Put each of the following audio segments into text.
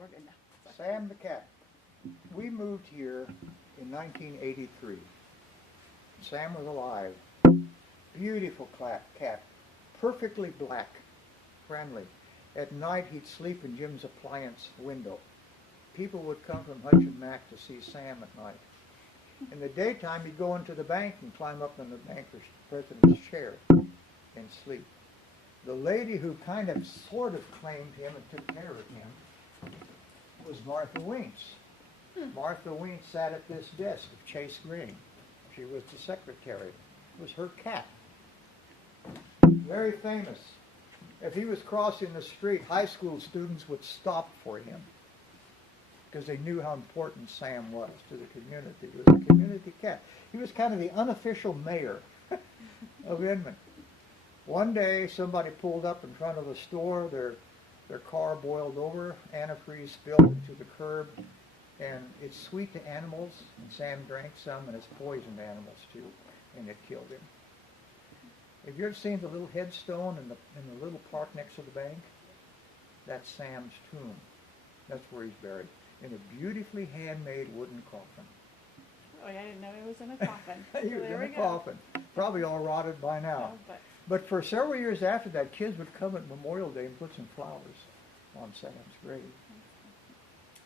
we're good now. Sam the cat. We moved here in 1983. Sam was alive. Beautiful cat, perfectly black, friendly. At night he'd sleep in Jim's appliance window. People would come from Hutch and Mac to see Sam at night. In the daytime he'd go into the bank and climb up in the banker's president's chair and sleep. The lady who kind of sort of claimed him and took care of him was Martha Weentz. Martha Weentz sat at this desk of Chase Green. She was the secretary. It was her cat. Very famous. If he was crossing the street, high school students would stop for him because they knew how important Sam was to the community. He was a community cat. He was kind of the unofficial mayor of Inman. One day, somebody pulled up in front of a store. Their car boiled over. Antifreeze spilled into the curb. And it's sweet to animals, and Sam drank some, and it's poisoned animals too, and it killed him. Have you ever seen the little headstone in the little park next to the bank? That's Sam's tomb. That's where he's buried, in a beautifully handmade wooden coffin. Oh, yeah, I didn't know he was in a coffin. He was in a coffin, probably all rotted by now. Oh, but for several years after that, kids would come at Memorial Day and put some flowers on Sam's grave.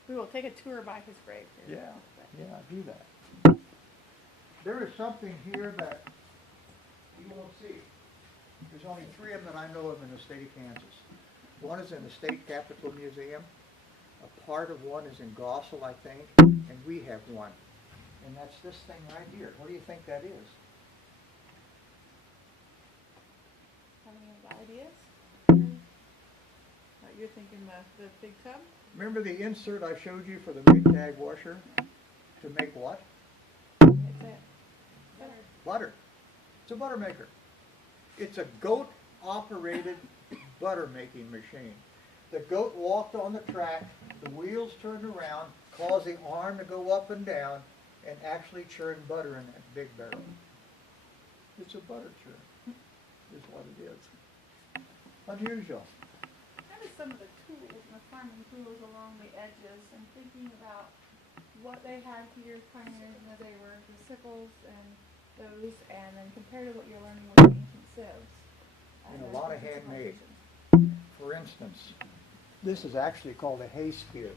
we will take a tour by his grave here. Yeah, do that. There is something here that you won't see. There's only 3 of them that I know of in the state of Kansas. One is in the State Capitol Museum. A part of one is in Gossel, I think, and we have one. And that's this thing right here. What do you think that is? Any ideas? You're thinking the big tub? Remember the insert I showed you for the Maytag washer? To make what? That's it. Butter. It's a butter maker. It's a goat-operated butter making machine. The goat walked on the track, the wheels turned around, caused the arm to go up and down, and actually churned butter in that big barrel. It's a butter churn, is what it is. Unusual. Kind of some of the tools, the farming tools along the edges, and thinking about what they had here, pioneers, they were the sickles and those, and then compared to what you're learning with the ancient sieves. And a lot of handmade. For instance, this is actually called a hay spear.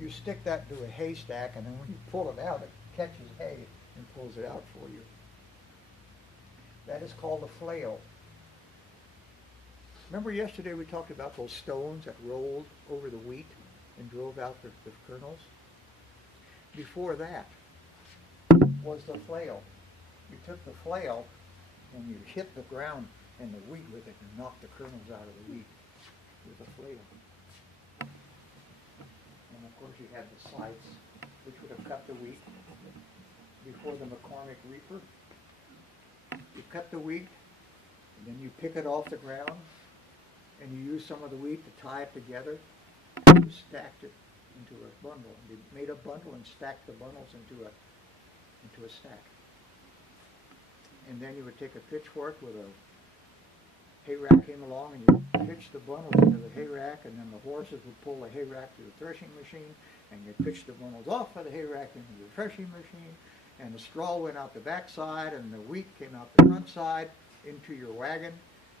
You stick that to a haystack, and then when you pull it out, it catches hay and pulls it out for you. That is called a flail. Remember yesterday we talked about those stones that rolled over the wheat and drove out the kernels? Before that was the flail. You took the flail and you hit the ground and the wheat with it and knocked the kernels out of the wheat with a flail. And of course you had the scythes, which would have cut the wheat before the McCormick reaper. You cut the wheat, and then you pick it off the ground, and you use some of the wheat to tie it together. You stacked it into a bundle. You made a bundle and stacked the bundles into a stack. And then you would take a pitchfork with a hay rack came along, and you pitch the bundles into the hay rack, and then the horses would pull the hay rack to the threshing machine, and you pitch the bundles off of the hay rack into the threshing machine, and the straw went out the back side, and the wheat came out the front side into your wagon,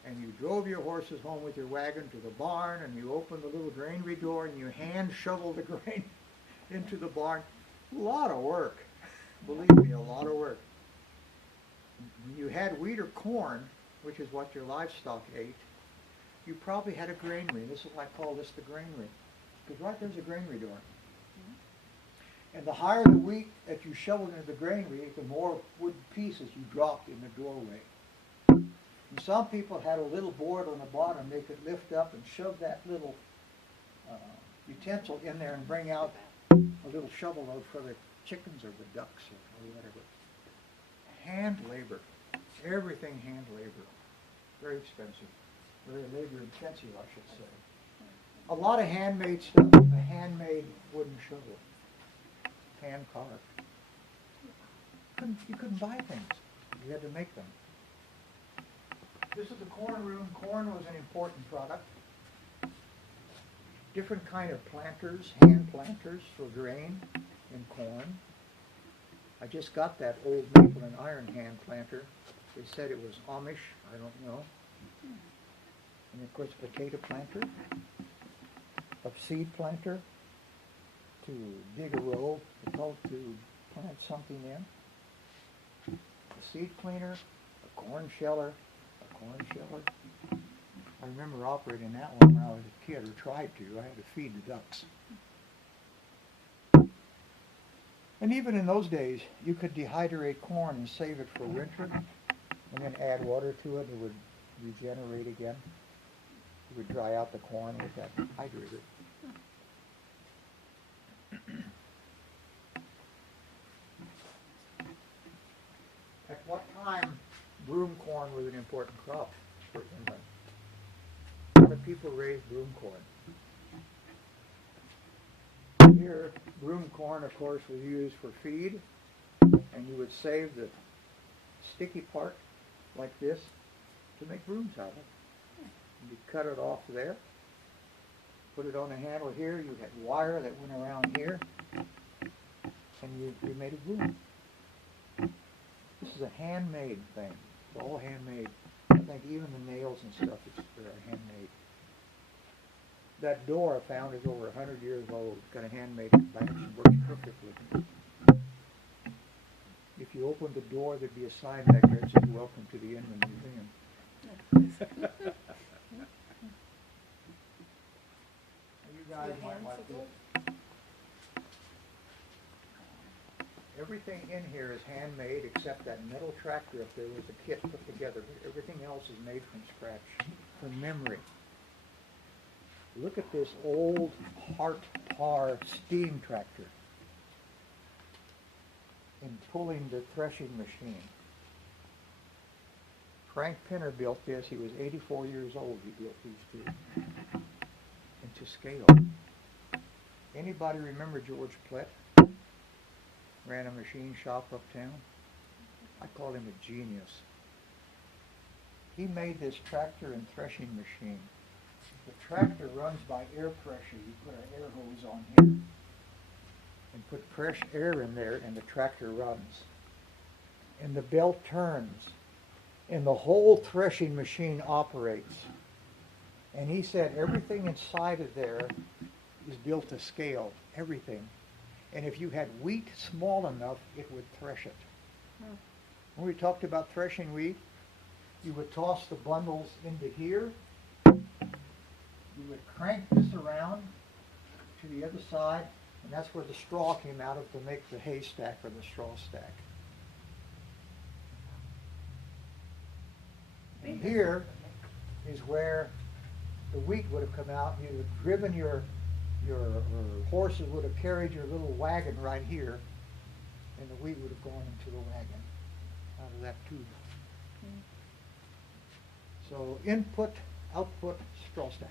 and you drove your horses home with your wagon to the barn, and you opened the little granary door, and you hand shoveled the grain into the barn. A lot of work. Believe me, a lot of work. When you had wheat or corn, which is what your livestock ate, you probably had a granary. This is why I call this the granary. Because right there's a granary door. And the higher the wheat that you shoveled into the granary, the more wooden pieces you dropped in the doorway. And some people had a little board on the bottom they could lift up and shove that little utensil in there and bring out a little shovel load for the chickens or the ducks or whatever. Hand labor. Everything hand labor. Very expensive. Very labor intensive, I should say. A lot of handmade stuff. A handmade wooden shovel. Hand carved. You couldn't buy things. You had to make them. This is the corn room. Corn was an important product. different kind of planters, hand planters for grain and corn. I just got that old maple and iron hand planter. They said it was Amish, I don't know. And of course, potato planter, a seed planter to dig a row, to plant something in. A seed cleaner, a corn sheller. I remember operating that one when I was a kid, or tried to. I had to feed the ducks. And even in those days, you could dehydrate corn and save it for winter, and then add water to it, and it would regenerate again. You would dry out the corn with that hydrator. At what time broom corn was an important crop for England? A lot of people raised broom corn. Here, broom corn, of course, was used for feed, and you would save the sticky part like this to make brooms out of it. You cut it off there, put it on a handle here, you had wire that went around here, and you made a broom. This is a handmade thing. It's all handmade. I think even the nails and stuff are handmade. That door I found is over 100 years old. It's got a handmade latch and works perfectly. If you opened the door, there'd be a sign back there that said, "Welcome to the Inman Museum." You guys might like this. Everything in here is handmade except that metal tractor up there was a kit put together. Everything else is made from scratch, from memory. Look at this old Hart-Parr steam tractor in pulling the threshing machine. Frank Pinner built this. He was 84 years old. He built these two into scale. Anybody remember George Plett? Ran a machine shop uptown. I call him a genius. He made this tractor and threshing machine. The tractor runs by air pressure. You put an air hose on here and put fresh air in there, and the tractor runs. And the belt turns, and the whole threshing machine operates. And he said everything inside of there is built to scale, everything. And if you had wheat small enough, it would thresh it. When we talked about threshing wheat, you would toss the bundles into here. You would crank this around to the other side, and that's where the straw came out of to make the haystack or the straw stack. And here is where the wheat would have come out. You would have driven your horses would have carried your little wagon right here, and the wheat would have gone into the wagon out of that tube. So input, output, straw stack.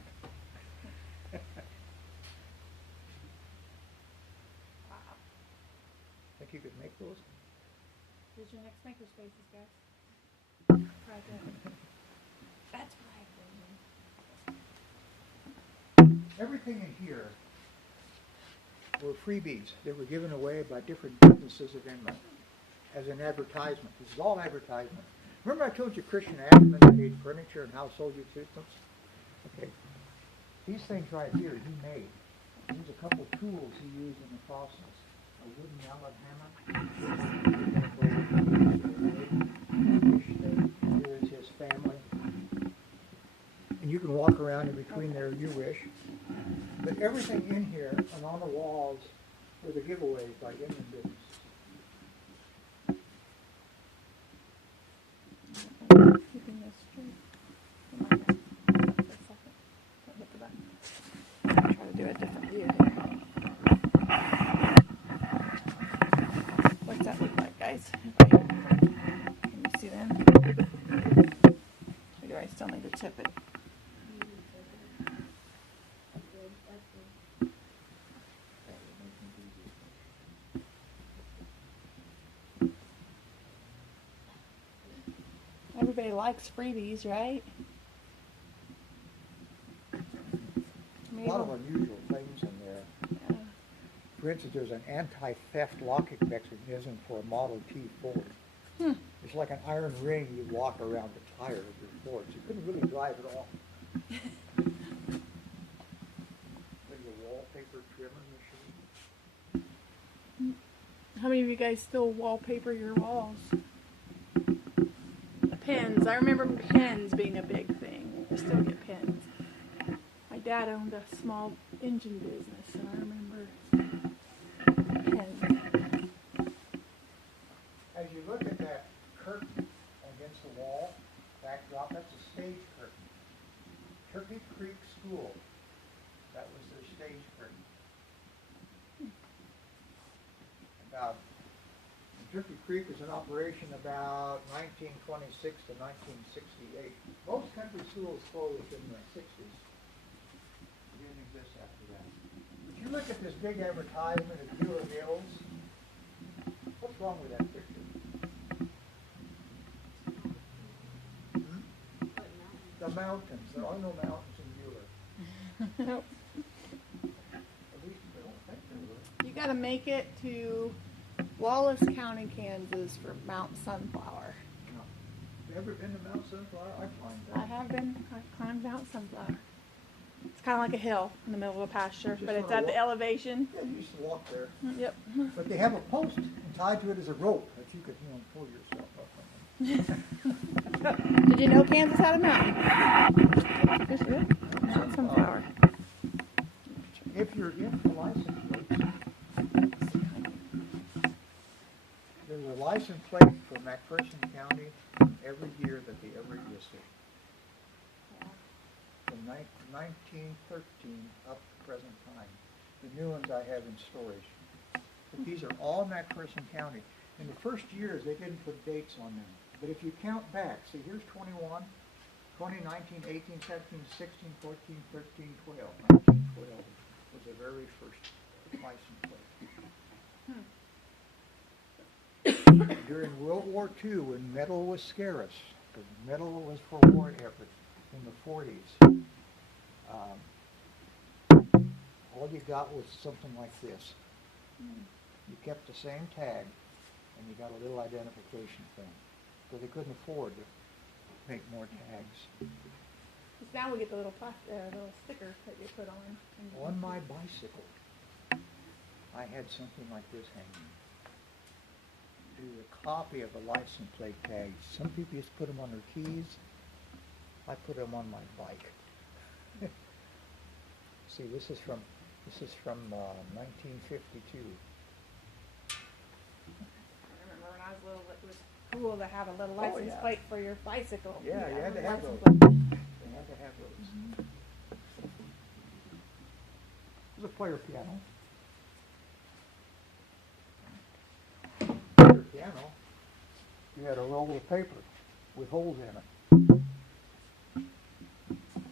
Wow. Think you could make those? Here's your next makerspaces, guys. Right there. That's right. Everything in here were freebies that were given away by different businesses of Inman as an advertisement. This is all advertisement. Remember I told you Christian Ashman made furniture and household utensils? Okay. These things right here he made. There's a couple tools he used in the process. A wooden mallet hammer. Here is his family. And you can walk around in between there if you wish. But everything in here and on the walls were the giveaways by Inman business. Keeping this straight. Come on now. For a second. Don't hit the button. Try to do a different view here. What's that look like, guys? Can you see them? Or do I still need to tip it? Everybody likes freebies, right? A lot of unusual For instance, there's an anti-theft locking mechanism for a Model T Ford. It's like an iron ring you lock around the tire of your Ford. So you couldn't really drive it off. There's a wallpaper trimmer machine. How many of you guys still wallpaper your walls? Pens. I remember pens being a big thing. I still get pens. My dad owned a small engine business, and I remember pens. As you look at that curtain against the wall, backdrop, that's a stage curtain. Turkey Creek School, that was their stage curtain. About, Turkey Creek was in operation about 1926 to 1968. Most country schools closed in the 60s. It didn't exist after that. If you look at this big advertisement of Beulah Hills, what's wrong with that picture? The mountains. There are no mountains in Beulah. Nope. At least I don't think there were. You got to make it to Wallace County, Kansas for Mount Sunflower. No. You ever been to Mount Sunflower? I climbed I that. have been. I climbed Mount Sunflower. It's kind of like a hill in the middle of a pasture, Just but it's wanna at the walk. elevation. Yeah, you used to walk there. Yep. But they have a post, and tied to it is a rope that you could, pull yourself up on. Did you know Kansas had a mountain? Yes, you did. Mount Sunflower. If you're in the license plates, there's a license plate for McPherson County every year that they ever existed. From 1913 up to present time. The new ones I have in storage. But these are all McPherson County. In the first years, they didn't put dates on them. But if you count back, see, here's 21, 20, 19, 18, 17, 16, 14, 13, 12. 1912 was the very first license plate. During World War II, when metal was scarce, because metal was for war effort in the 40s, all you got was something like this. You kept the same tag, and you got a little identification thing, because they couldn't afford to make more tags. 'Cause now we get the little little sticker that you put on. On my bicycle, I had something like this hanging. Do a copy of the license plate tag. Some people used to put them on their keys. I put them on my bike. See, this is from 1952. I remember when I was little, it was cool to have a little license yeah. plate for your bicycle. Yeah, you had to have license those. plate. They had to have those. There's a player piano. Player piano. You had a roll of paper with holes in it.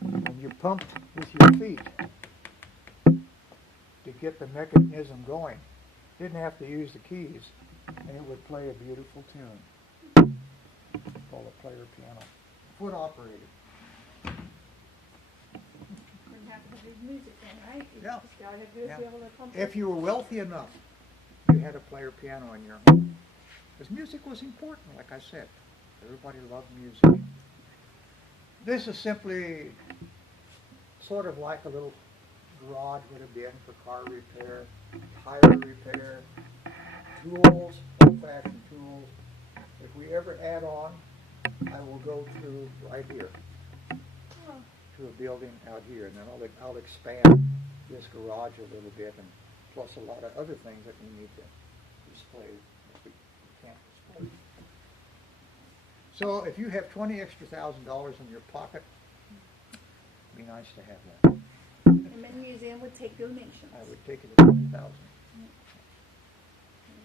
And you pumped with your feet to get the mechanism going. Didn't have to use the keys, and it would play a beautiful tune. Called a player piano. Foot operated. Didn't have to do music then, right? You Yeah. just gotta do is Yeah. be able to pump If it. you were wealthy enough, you had a player piano in your home. Because music was important, like I said. Everybody loved music. This is simply sort of like a little garage would have been for car repair, tire repair, tools, old-fashioned tools. If we ever add on, I will go through right here Oh, to a building out here, and then I'll expand this garage a little bit, and plus a lot of other things that we need to display that we can't display. So if you have $20,000 extra in your pocket, it'd be nice to have that. and the museum would take donations. I would take it at 20,000.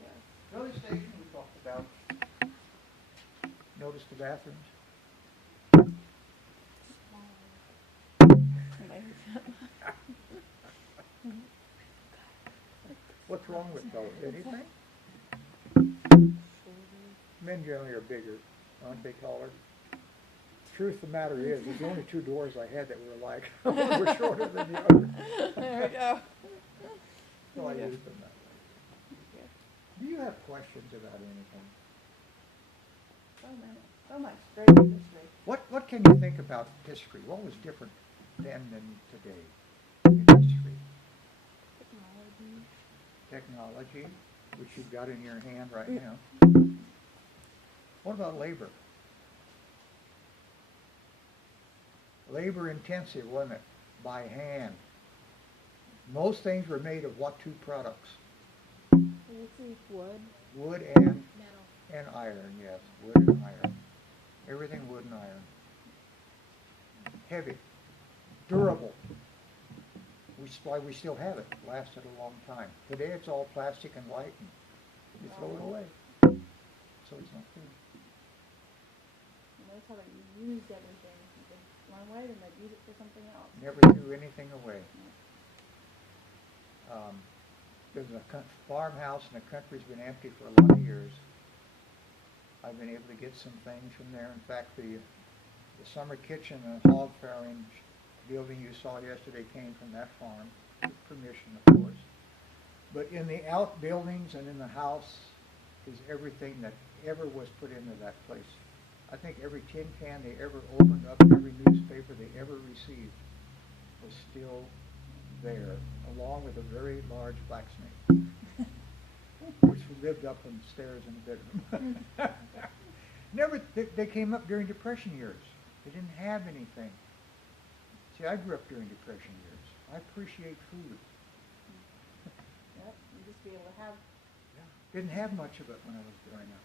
Yeah. Another station we talked about. Notice the bathrooms. What's wrong with those? Anything? Men generally are bigger, aren't they taller? Truth of the matter is, there's only two doors I had that were alike. One was shorter than the other. There we go. So I Yeah. use them that way. Yeah. Do you have questions about anything? So much great history. What can you think about history? What was different then than today in history? Technology, which you've got in your hand right now. What about labor? Labor intensive, wasn't it? By hand. Most things were made of what two products? Let's see, wood. Wood and iron, yes. Wood and iron. Everything wood and iron. Heavy. Durable. Why we still have it. Lasted a long time. Today it's all plastic and light and you throw it away. So it's not good. And that's how they used everything. They one way, then they'd use it for something else. Never threw anything away. Yeah. There's a farmhouse in the country's been empty for a lot of years. I've been able to get some things from there. In fact, the summer kitchen and hog farrowing building you saw yesterday came from that farm, with permission, of course. But in the outbuildings and in the house is everything that ever was put into that place. I think every tin can they ever opened up, every newspaper they ever received was still there, along with a very large black snake, which lived up on the stairs in the bedroom. They came up during Depression years. They didn't have anything. See, I grew up during Depression years. I appreciate food. Yep, you just be able to have. Yeah. Didn't have much of it when I was growing up.